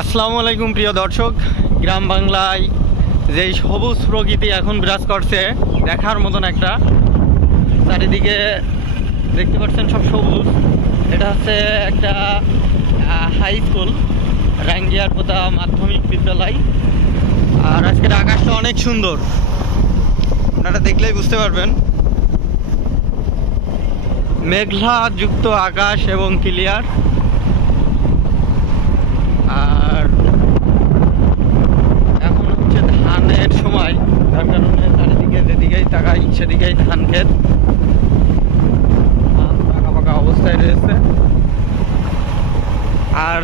আসসালামু আলাইকুম প্রিয় দর্শক। গ্রাম বাংলায় যেই সবুজ প্রকৃতি এখন বিরাজ করছে দেখার মতন একটা, চারিদিকে দেখতে পাচ্ছেন সব সবুজ। এটা হচ্ছে একটা হাই স্কুল, রাঙ্গিয়ারপোতা মাধ্যমিক বিদ্যালয়। আর আজকের আকাশটা অনেক সুন্দর, আপনারা দেখলেই বুঝতে পারবেন। মেঘলা যুক্ত আকাশ এবং ক্লিয়ার। আর এখন হচ্ছে ধানের সময়, যার কারণে চারিদিকে যেদিকেই তাকাই সেদিকেই ধান ক্ষেত, পাকা পাকা অবস্থায় রয়েছে। আর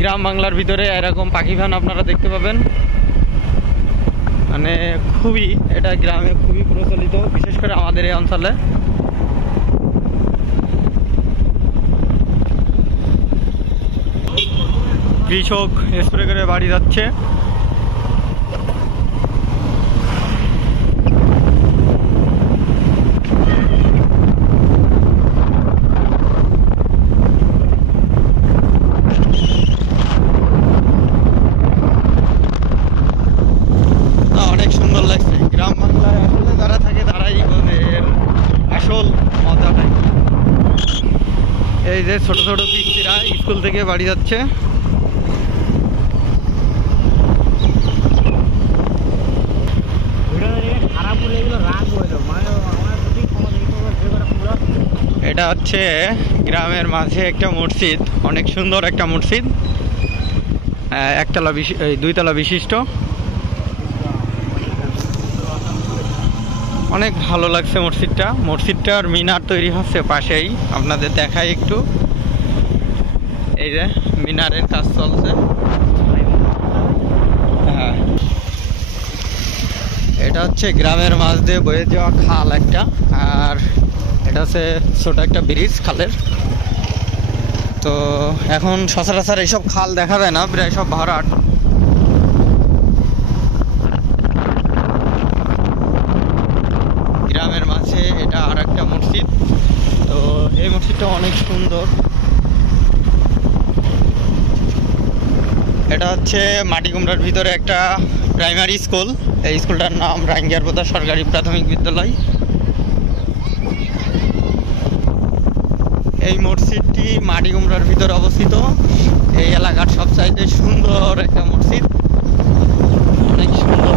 গ্রাম বাংলার ভিতরে এরকম পাখি ফার্ম আপনারা দেখতে পাবেন, মানে খুবই, এটা গ্রামে খুবই প্রচলিত, বিশেষ করে আমাদের এই অঞ্চলে। কৃষক স্প্রে করে বাড়ি যাচ্ছে। অনেক সুন্দর লাগছে। গ্রাম বাংলায় আসলে যারা থাকে তারাই বোঝে এর আসল মজাটাই। এই যে ছোট ছোট পিচ্চিরা স্কুল থেকে বাড়ি যাচ্ছে। এটা হচ্ছে গ্রামের মাঝে একটা মসজিদ, অনেক সুন্দর একটা মসজিদ, একতলা দুইতলা বিশিষ্ট। অনেক ভালো লাগছে মসজিদটা। মসজিদটার মিনার তৈরি হচ্ছে পাশেই, আপনাদের দেখাই একটু। এই যে মিনারের কাজ চলছে। হ্যাঁ, এটা হচ্ছে গ্রামের মাঝ দিয়ে বয়ে যাওয়া খাল একটা, আর এটা হচ্ছে ছোট একটা ব্রিজ খালের। তো এখন সচরাচর এইসব খাল দেখা যায় না, প্রায় সব ভরাট। গ্রামের মাঝে এটা আর একটা মসজিদ। তো এই মসজিদটা অনেক সুন্দর। এটা হচ্ছে মাটিকুমড়ার ভিতরে একটা প্রাইমারি স্কুল। এই স্কুলটার নাম রাঙ্গিয়ারপোতা সরকারি প্রাথমিক বিদ্যালয়। এই মসজিদটি মাটিকুমড়ার ভিতরে অবস্থিত। এই এলাকার সবচাইতে সুন্দর একটা মসজিদ, অনেক সুন্দর।